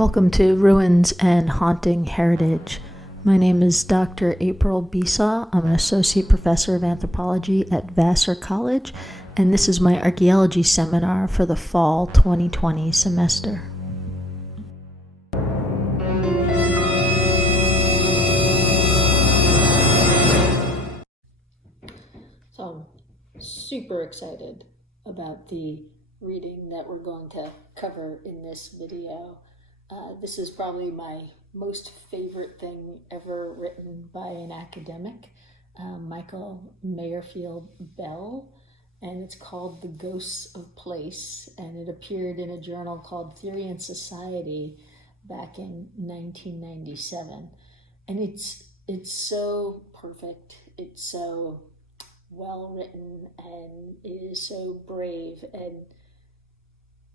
Welcome to Ruins and Haunting Heritage. My name is Dr. April Bisa. I'm an associate professor of anthropology at Vassar College, and this is my archaeology seminar for the fall 2020 semester. So I'm super excited about the reading that we're going to cover in this video. This is probably my most favorite thing ever written by an academic, Michael Mayerfeld Bell, and it's called The Ghosts of Place, and it appeared in a journal called Theory and Society back in 1997. And it's so perfect, it's so well written, and it is so brave, and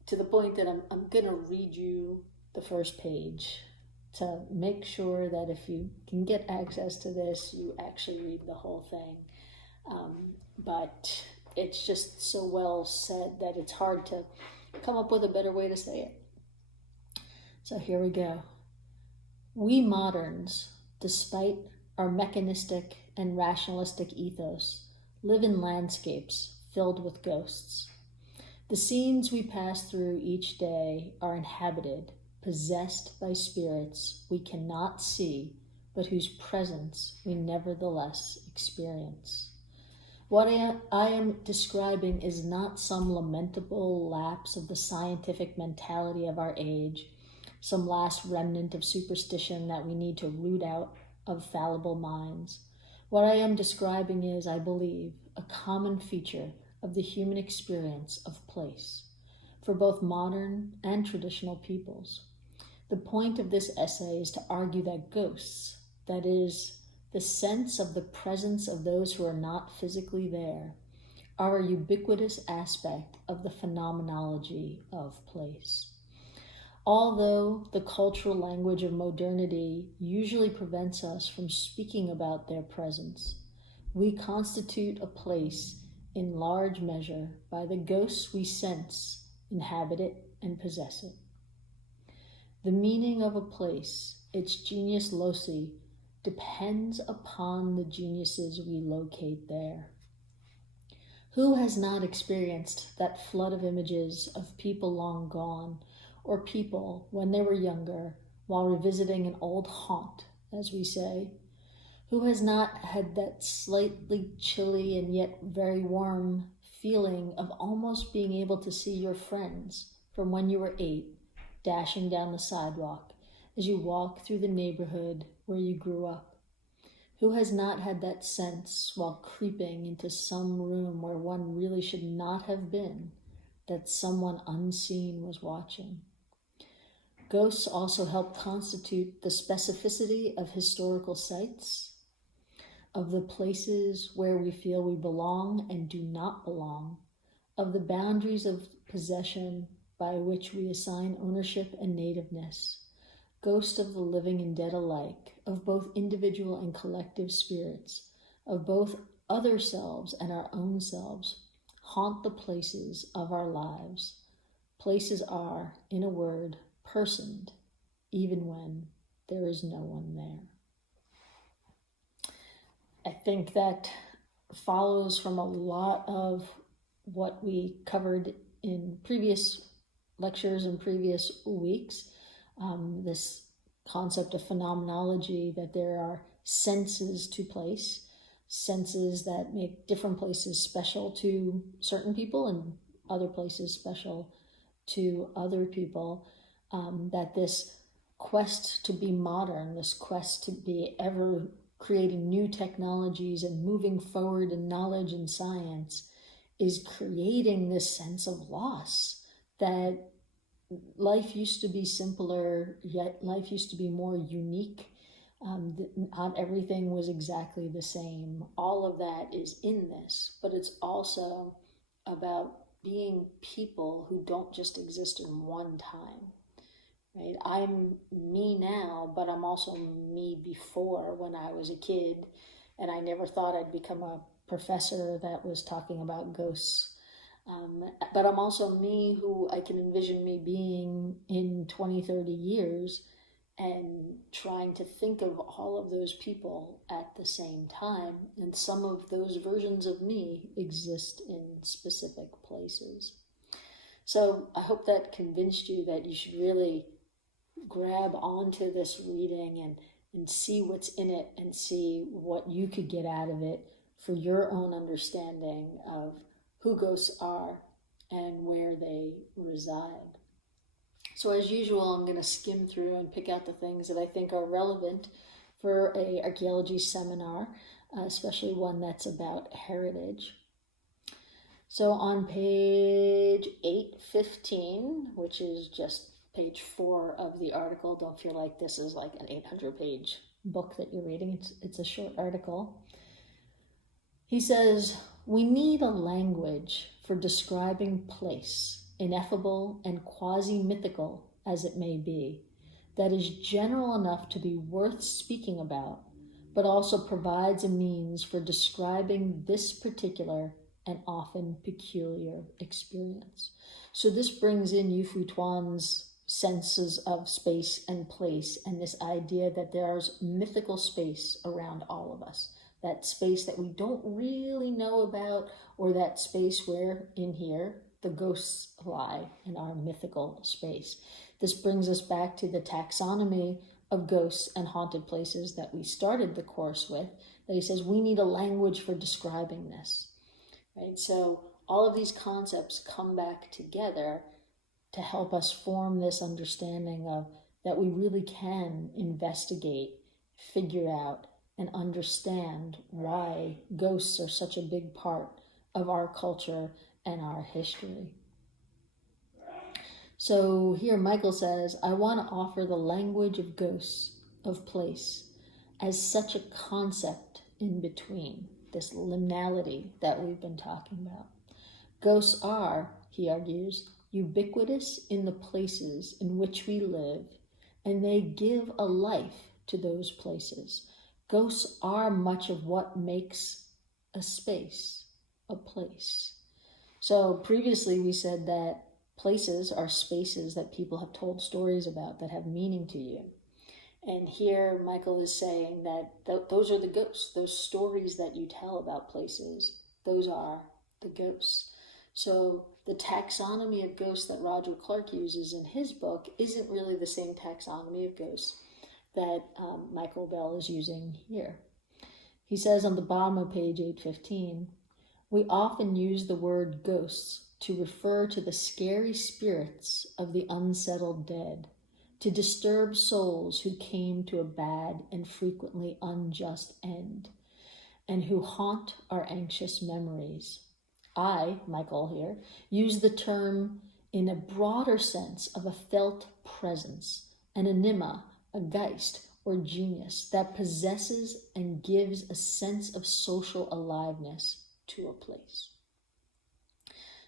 to the point that I'm going to read you the first page to make sure that if you can get access to this, you actually read the whole thing. But it's just so well said that it's hard to come up with a better way to say it. So here we go. We moderns, despite our mechanistic and rationalistic ethos, live in landscapes filled with ghosts. The scenes we pass through each day are inhabited, possessed by spirits we cannot see, but whose presence we nevertheless experience. What I am describing is not some lamentable lapse of the scientific mentality of our age, some last remnant of superstition that we need to root out of fallible minds. What I am describing is, I believe, a common feature of the human experience of place for both modern and traditional peoples. The point of this essay is to argue that ghosts, that is, the sense of the presence of those who are not physically there, are a ubiquitous aspect of the phenomenology of place. Although the cultural language of modernity usually prevents us from speaking about their presence, we constitute a place in large measure by the ghosts we sense, inhabit it, and possess it. The meaning of a place, its genius loci, depends upon the geniuses we locate there. Who has not experienced that flood of images of people long gone, or people when they were younger, while revisiting an old haunt, as we say? Who has not had that slightly chilly and yet very warm feeling of almost being able to see your friends from when you were 8, dashing down the sidewalk as you walk through the neighborhood where you grew up? Who has not had that sense while creeping into some room where one really should not have been, that someone unseen was watching? Ghosts also help constitute the specificity of historical sites, of the places where we feel we belong and do not belong, of the boundaries of possession by which we assign ownership and nativeness. Ghosts of the living and dead alike, of both individual and collective spirits, of both other selves and our own selves, haunt the places of our lives. Places are, in a word, personed, even when there is no one there. I think that follows from a lot of what we covered in previous lectures and previous weeks. This concept of phenomenology, that there are senses to place, senses that make different places special to certain people and other places special to other people, that this quest to be modern, this quest to be ever creating new technologies and moving forward in knowledge and science is creating this sense of loss, that life used to be simpler, yet life used to be more unique. Not everything was exactly the same. All of that is in this, but it's also about being people who don't just exist in one time. Right? I'm me now, but I'm also me before, when I was a kid, and I never thought I'd become a professor that was talking about ghosts. But I'm also me who I can envision me being in 20, 30 years, and trying to think of all of those people at the same time. And some of those versions of me exist in specific places. So I hope that convinced you that you should really grab onto this reading and see what's in it and see what you could get out of it for your own understanding of who ghosts are and where they reside. So as usual, I'm going to skim through and pick out the things that I think are relevant for an archaeology seminar, especially one that's about heritage. So on page 815, which is just page 4 of the article, don't feel like this is like an 800-page book that you're reading. It's a short article. He says, "We need a language for describing place, ineffable and quasi-mythical as it may be, that is general enough to be worth speaking about, but also provides a means for describing this particular and often peculiar experience." So this brings in Yu-Fu Tuan's senses of space and place, and this idea that there's mythical space around all of us, that space that we don't really know about, or that space where in here the ghosts lie in our mythical space. This brings us back to the taxonomy of ghosts and haunted places that we started the course with, that he says we need a language for describing this, right? So all of these concepts come back together to help us form this understanding of that we really can investigate, figure out, and understand why ghosts are such a big part of our culture and our history. So here Michael says, "I want to offer the language of ghosts, of place, as such a concept in between, this liminality that we've been talking about. Ghosts are," he argues, "ubiquitous in the places in which we live, and they give a life to those places. Ghosts are much of what makes a space, a place." So previously we said that places are spaces that people have told stories about that have meaning to you. And here Michael is saying that those are the ghosts, those stories that you tell about places, those are the ghosts. So the taxonomy of ghosts that Roger Clark uses in his book isn't really the same taxonomy of ghosts that Michael Bell is using here. He says on the bottom of page 815, "We often use the word ghosts to refer to the scary spirits of the unsettled dead, to disturb souls who came to a bad and frequently unjust end, and who haunt our anxious memories. I," Michael here, "use the term in a broader sense of a felt presence, an anima, a geist, or genius that possesses and gives a sense of social aliveness to a place."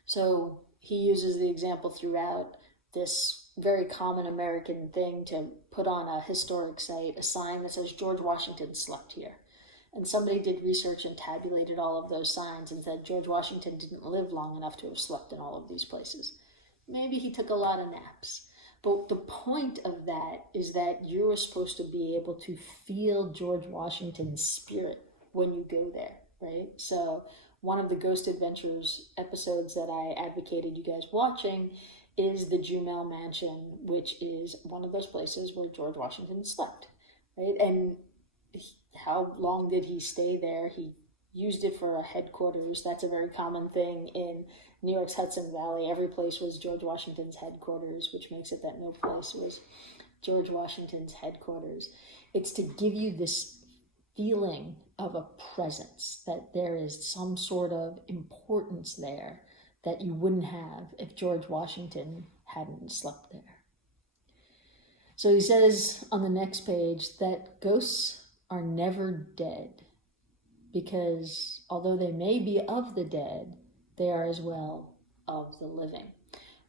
So he uses the example throughout, this very common American thing to put on a historic site, a sign that says George Washington slept here. And somebody did research and tabulated all of those signs and said George Washington didn't live long enough to have slept in all of these places. Maybe he took a lot of naps. But the point of that is that you're supposed to be able to feel George Washington's spirit when you go there, right? So one of the Ghost Adventures episodes that I advocated you guys watching is the Jumel Mansion, which is one of those places where George Washington slept, right? And how long did he stay there? He used it for a headquarters. That's a very common thing in New York's Hudson Valley. Every place was George Washington's headquarters, which makes it that no place was George Washington's headquarters. It's to give you this feeling of a presence, that there is some sort of importance there that you wouldn't have if George Washington hadn't slept there. So he says on the next page that ghosts are never dead, because although they may be of the dead, they are as well of the living.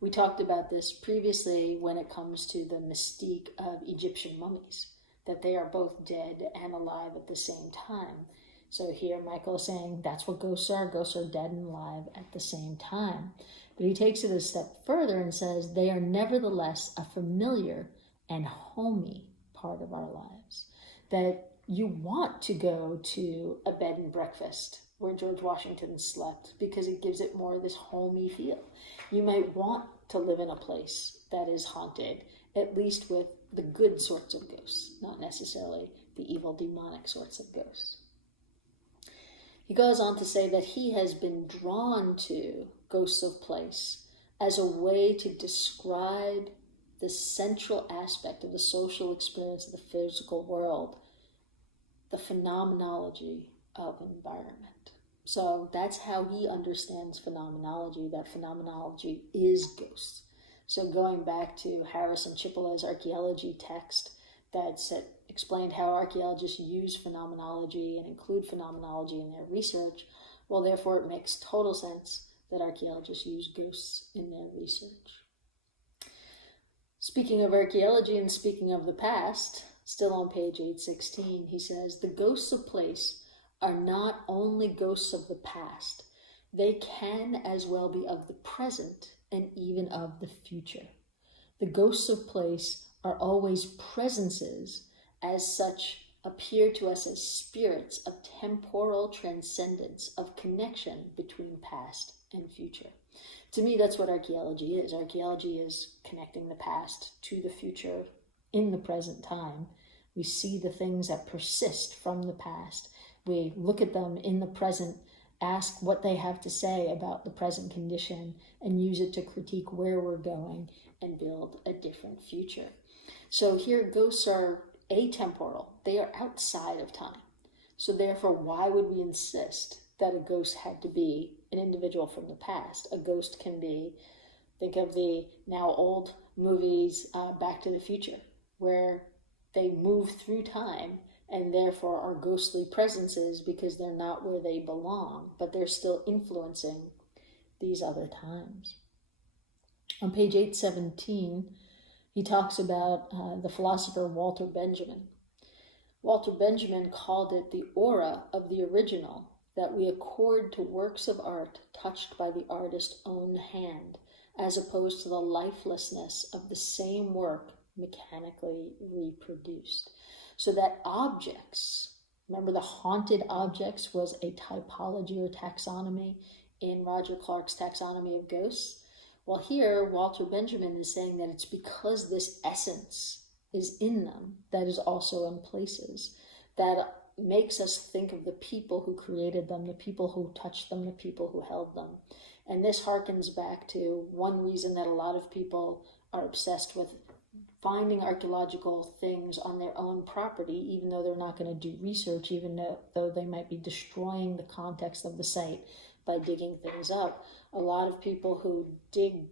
We talked about this previously when it comes to the mystique of Egyptian mummies, that they are both dead and alive at the same time, So here Michael is saying that's what ghosts are. Ghosts are dead and alive at the same time. But he takes it a step further and says they are nevertheless a familiar and homey part of our lives. That you want to go to a bed and breakfast where George Washington slept because it gives it more of this homey feel. You might want to live in a place that is haunted, at least with the good sorts of ghosts, not necessarily the evil demonic sorts of ghosts. He goes on to say that he has been drawn to ghosts of place as a way to describe the central aspect of the social experience of the physical world, the phenomenology of environment. So that's how he understands phenomenology, that phenomenology is ghosts. So going back to Harris and Chippola's archaeology text that explained how archaeologists use phenomenology and include phenomenology in their research, well, therefore it makes total sense that archaeologists use ghosts in their research. Speaking of archaeology and speaking of the past, still on page 816, he says, the ghosts of place are not only ghosts of the past, they can as well be of the present and even of the future. The ghosts of place are always presences, as such appear to us as spirits of temporal transcendence, of connection between past and future. To me, that's what archaeology is. Archaeology is connecting the past to the future in the present time. We see the things that persist from the past. We look at them in the present, ask what they have to say about the present condition, and use it to critique where we're going and build a different future. So here, ghosts are atemporal. They are outside of time. So therefore, why would we insist that a ghost had to be an individual from the past? A ghost can be, think of the now old movies, Back to the Future, where they move through time and therefore are ghostly presences because they're not where they belong, but they're still influencing these other times. On page 817, he talks about the philosopher Walter Benjamin. Walter Benjamin called it the aura of the original that we accord to works of art touched by the artist's own hand, as opposed to the lifelessness of the same work mechanically reproduced. So that objects, remember the haunted objects was a typology or taxonomy in Roger Clark's Taxonomy of Ghosts. Well, here, Walter Benjamin is saying that it's because this essence is in them that is also in places, that makes us think of the people who created them, the people who touched them, the people who held them. And this harkens back to one reason that a lot of people are obsessed with finding archaeological things on their own property, even though they're not going to do research, even though they might be destroying the context of the site by digging things up. A lot of people who dig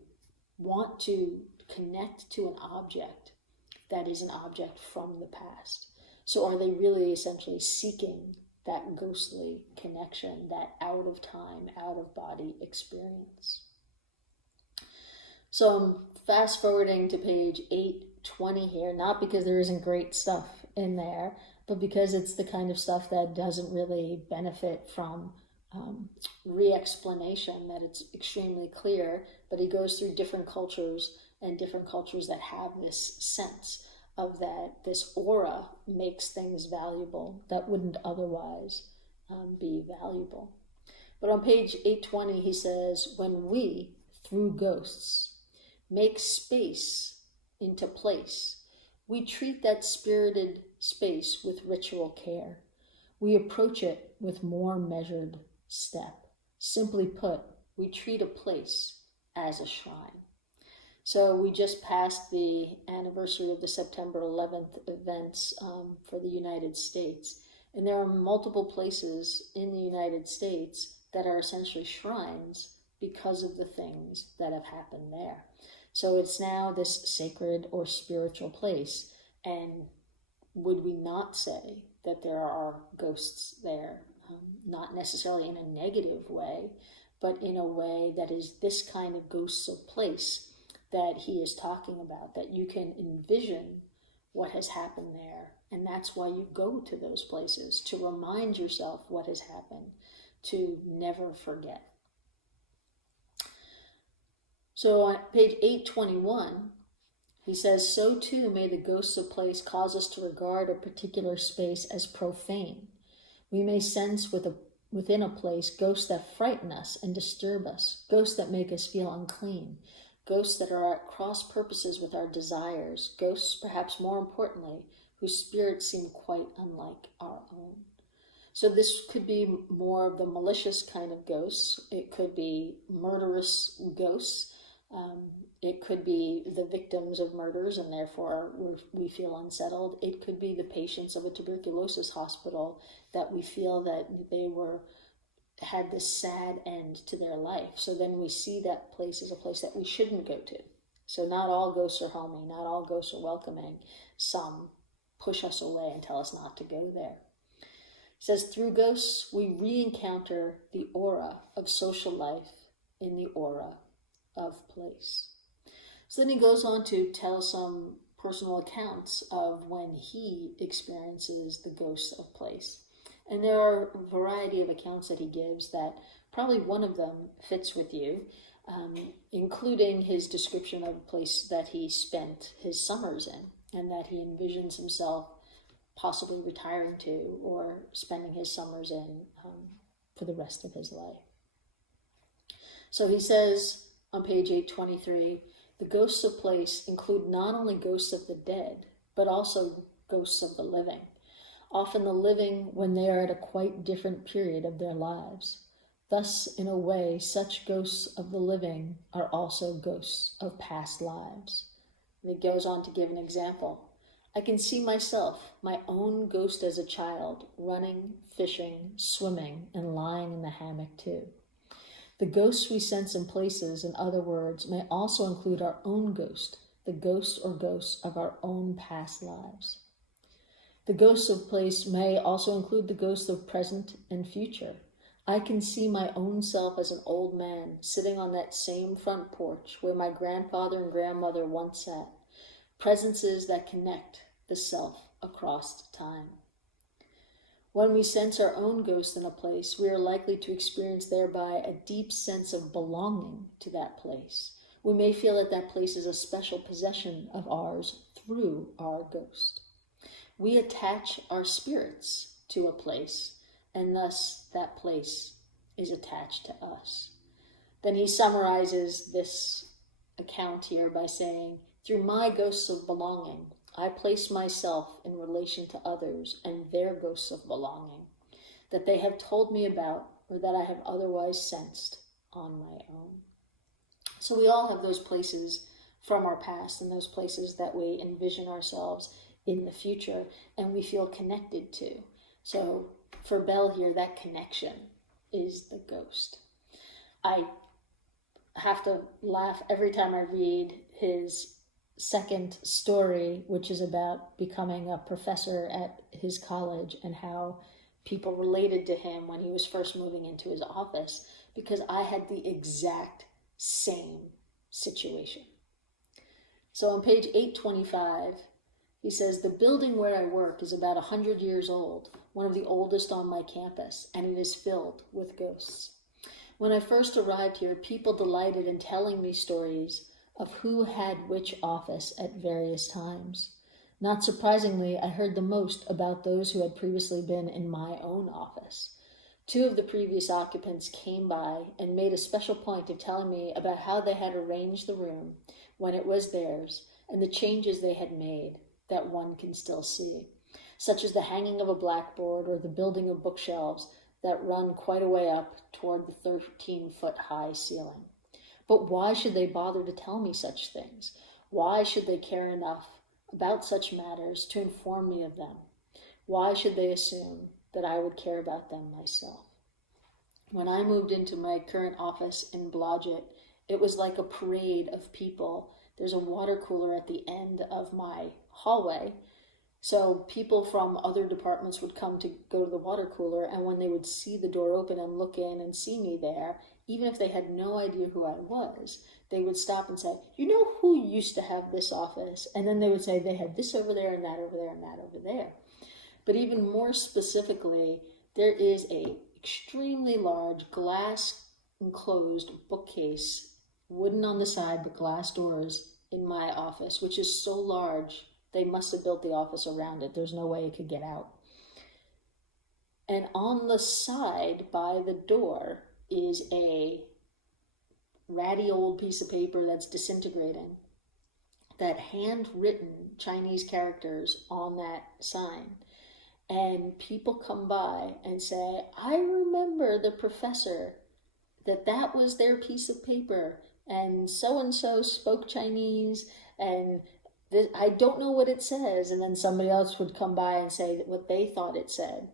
want to connect to an object that is an object from the past. So are they really essentially seeking that ghostly connection, that out of time, out of body experience? So I'm fast forwarding to page 820 here, not because there isn't great stuff in there, but because it's the kind of stuff that doesn't really benefit from re-explanation, that it's extremely clear, but he goes through different cultures and different cultures that have this sense of that this aura makes things valuable that wouldn't otherwise be valuable. But on page 820, he says, when we, through ghosts, make space into place, we treat that spirited space with ritual care. We approach it with more measured step. Simply put, we treat a place as a shrine. So we just passed the anniversary of the September 11th events for the United States. And there are multiple places in the United States that are essentially shrines because of the things that have happened there. So it's now this sacred or spiritual place. And would we not say that there are ghosts there? Not necessarily in a negative way, but in a way that is this kind of ghosts of place that he is talking about, that you can envision what has happened there And that's why you go to those places, to remind yourself what has happened, to never forget. So on page 821, he says, so too may the ghosts of place cause us to regard a particular space as profane. We may sense within a place ghosts that frighten us and disturb us, ghosts that make us feel unclean, ghosts that are at cross purposes with our desires, ghosts, perhaps more importantly, whose spirits seem quite unlike our own. So this could be more of the malicious kind of ghosts. It could be murderous ghosts. It could be the victims of murders and therefore we feel unsettled. It could be the patients of a tuberculosis hospital that we feel that they had this sad end to their life. So then we see that place as a place that we shouldn't go to. So not all ghosts are homey, not all ghosts are welcoming. Some push us away and tell us not to go there. It says, through ghosts, we re-encounter the aura of social life in the aura of place. So then he goes on to tell some personal accounts of when he experiences the ghosts of place. And there are a variety of accounts that he gives that probably one of them fits with you, including his description of a place that he spent his summers in and that he envisions himself possibly retiring to or spending his summers in for the rest of his life. So he says on page 823, the ghosts of place include not only ghosts of the dead, but also ghosts of the living. Often the living when they are at a quite different period of their lives. Thus, in a way, such ghosts of the living are also ghosts of past lives. And it goes on to give an example. I can see myself, my own ghost as a child, running, fishing, swimming, and lying in the hammock too. The ghosts we sense in places, in other words, may also include our own ghost, the ghost or ghosts of our own past lives. The ghosts of place may also include the ghosts of present and future. I can see my own self as an old man sitting on that same front porch where my grandfather and grandmother once sat. Presences that connect the self across time. When we sense our own ghost in a place, we are likely to experience thereby a deep sense of belonging to that place. We may feel that that place is a special possession of ours through our ghost. We attach our spirits to a place, and thus that place is attached to us. Then he summarizes this account here by saying, through my ghosts of belonging, I place myself in relation to others and their ghosts of belonging that they have told me about or that I have otherwise sensed on my own. So we all have those places from our past and those places that we envision ourselves in the future and we feel connected to. So for Bell here, that connection is the ghost. I have to laugh every time I read his second story, which is about becoming a professor at his college and how people related to him when he was first moving into his office, because I had the exact same situation. So on page 825, he says, the building where I work is about 100 years old, one of the oldest on my campus, and it is filled with ghosts. When I first arrived here, people delighted in telling me stories of who had which office at various times. Not surprisingly, I heard the most about those who had previously been in my own office. 2 of the previous occupants came by and made a special point of telling me about how they had arranged the room when it was theirs and the changes they had made that one can still see, such as the hanging of a blackboard or the building of bookshelves that run quite a way up toward the 13-foot-high ceiling. But why should they bother to tell me such things? Why should they care enough about such matters to inform me of them? Why should they assume that I would care about them myself? When I moved into my current office in Blodgett, it was like a parade of people. There's a water cooler at the end of my hallway. So people from other departments would come to go to the water cooler, and when they would see the door open and look in and see me there, even if they had no idea who I was, they would stop and say, you know who used to have this office? And then they would say they had this over there and that over there and that over there. But even more specifically, there is a extremely large glass enclosed bookcase, wooden on the side but glass doors, in my office, which is so large they must have built the office around it. There's no way it could get out. And on the side by the door is a ratty old piece of paper that's disintegrating, that handwritten Chinese characters on that sign. And people come by and say, I remember the professor, that was their piece of paper, and so spoke Chinese, and I don't know what it says. And then somebody else would come by and say what they thought it said.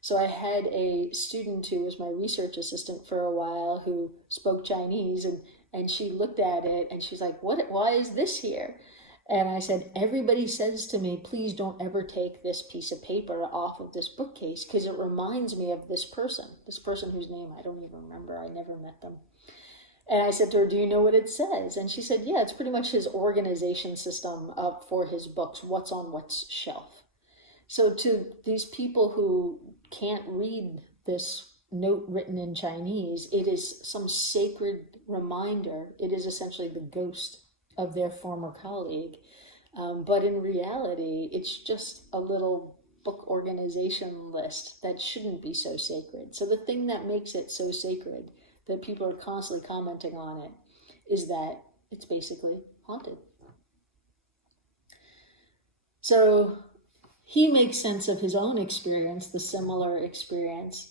So I had a student who was my research assistant for a while who spoke Chinese, and she looked at it and she's like, why is this here? And I said, everybody says to me, please don't ever take this piece of paper off of this bookcase because it reminds me of this person whose name I don't even remember. I never met them. And I said to her, do you know what it says? And she said, yeah, it's pretty much his organization system for his books, what's on what's shelf. So to these people who can't read this note written in Chinese, it is some sacred reminder. It is essentially the ghost of their former colleague. But in reality, it's just a little book organization list that shouldn't be so sacred. So the thing that makes it so sacred, that people are constantly commenting on it, is that it's basically haunted. So he makes sense of his own experience, the similar experience,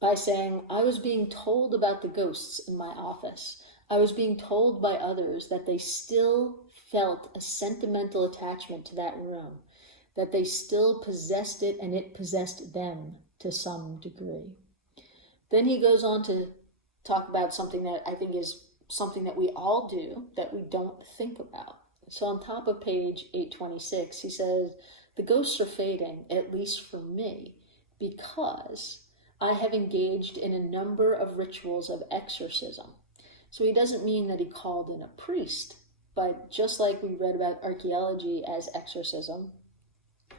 by saying, I was being told about the ghosts in my office. I was being told by others that they still felt a sentimental attachment to that room, that they still possessed it and it possessed them to some degree. Then he goes on to talk about something that I think is something that we all do that we don't think about. So on top of page 826, he says, the ghosts are fading, at least for me, because I have engaged in a number of rituals of exorcism. So he doesn't mean that he called in a priest, but just like we read about archaeology as exorcism,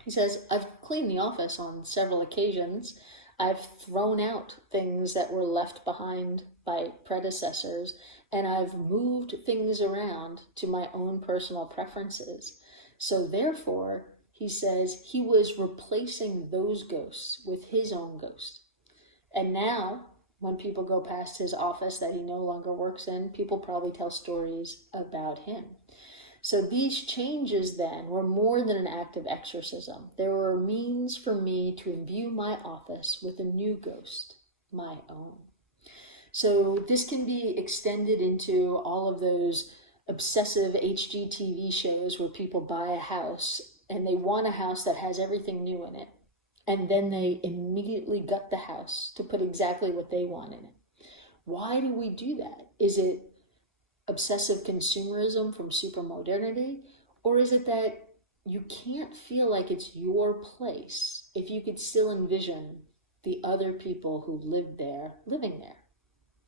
he says, I've cleaned the office on several occasions. I've thrown out things that were left behind by predecessors, and I've moved things around to my own personal preferences. So therefore, he says he was replacing those ghosts with his own ghost. And now, when people go past his office that he no longer works in, people probably tell stories about him. So these changes then were more than an act of exorcism. They were a means for me to imbue my office with a new ghost, my own. So this can be extended into all of those obsessive HGTV shows where people buy a house and they want a house that has everything new in it. And then they immediately gut the house to put exactly what they want in it. Why do we do that? Is it obsessive consumerism from supermodernity? Or is it that you can't feel like it's your place if you could still envision the other people who lived there living there,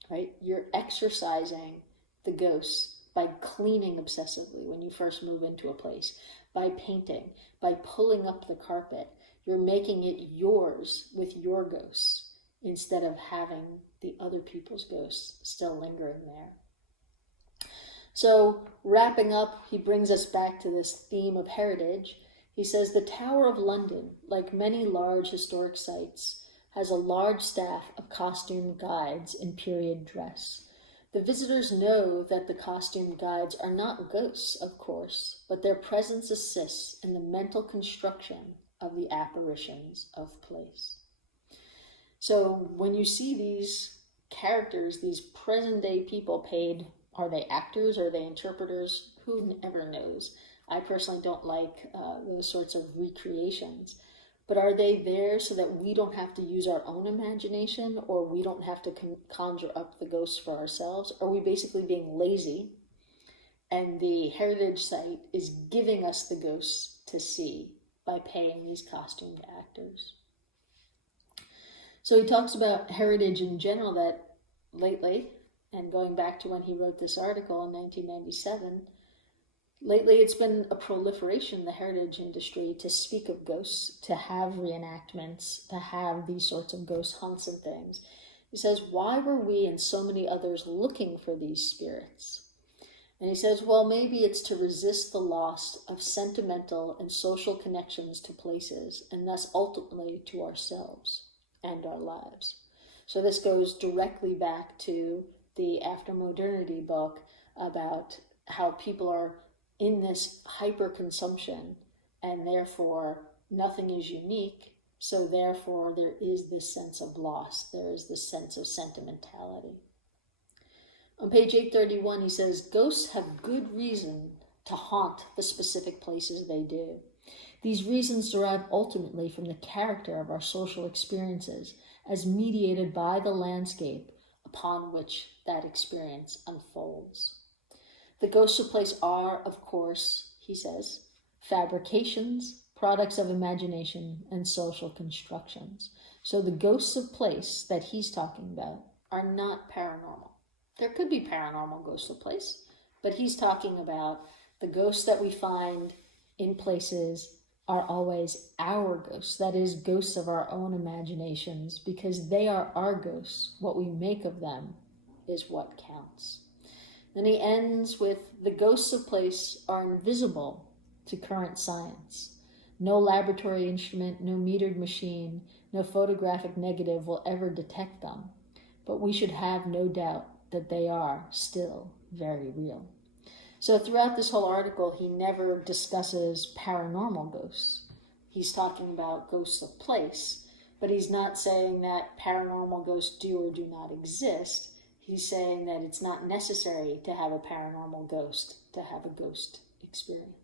right? You're exercising the ghosts by cleaning obsessively when you first move into a place, by painting, by pulling up the carpet. You're making it yours with your ghosts instead of having the other people's ghosts still lingering there. So wrapping up, he brings us back to this theme of heritage. He says, the Tower of London, like many large historic sites, has a large staff of costume guides in period dress. The visitors know that the costume guides are not ghosts, of course, but their presence assists in the mental construction of the apparitions of place. So when you see these characters, these present-day people paid, are they actors? Are they interpreters? Who ever knows? I personally don't like those sorts of recreations. But are they there so that we don't have to use our own imagination, or we don't have to conjure up the ghosts for ourselves? Are we basically being lazy, and the heritage site is giving us the ghosts to see by paying these costumed actors? So he talks about heritage in general, that lately, and going back to when he wrote this article in 1997, Lately, it's been a proliferation in the heritage industry to speak of ghosts, to have reenactments, to have these sorts of ghost hunts and things. He says, why were we and so many others looking for these spirits? And he says, well, maybe it's to resist the loss of sentimental and social connections to places, and thus ultimately to ourselves and our lives. So this goes directly back to the After Modernity book about how people are in this hyper-consumption, and therefore nothing is unique, so therefore there is this sense of loss, there is this sense of sentimentality. On page 831, he says, ghosts have good reason to haunt the specific places they do. These reasons derive ultimately from the character of our social experiences as mediated by the landscape upon which that experience unfolds. The ghosts of place are, of course, he says, fabrications, products of imagination, and social constructions. So the ghosts of place that he's talking about are not paranormal. There could be paranormal ghosts of place, but he's talking about the ghosts that we find in places are always our ghosts. That is, ghosts of our own imaginations, because they are our ghosts. What we make of them is what counts. Then he ends with, the ghosts of place are invisible to current science. No laboratory instrument, no metered machine, no photographic negative will ever detect them. But we should have no doubt that they are still very real. So throughout this whole article, he never discusses paranormal ghosts. He's talking about ghosts of place, but he's not saying that paranormal ghosts do or do not exist. He's saying that it's not necessary to have a paranormal ghost to have a ghost experience.